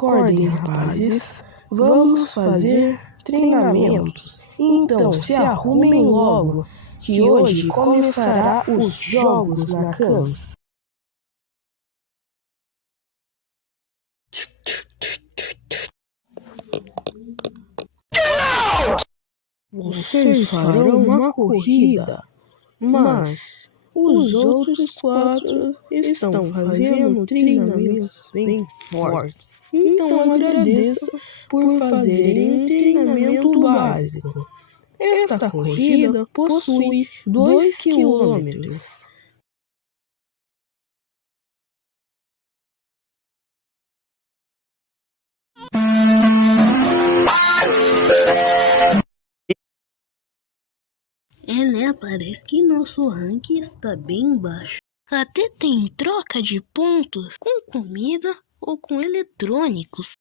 Acordem, rapazes, vamos fazer treinamentos. Então se arrumem logo, que hoje começará os jogos na Kansas. Vocês farão uma corrida, mas os outros 4 estão fazendo treinamentos bem fortes. Então agradeço por fazerem um treinamento básico. Esta corrida possui 2 quilômetros. Né? Parece que nosso ranking está bem baixo. Até tem troca de pontos com comida ou com eletrônicos.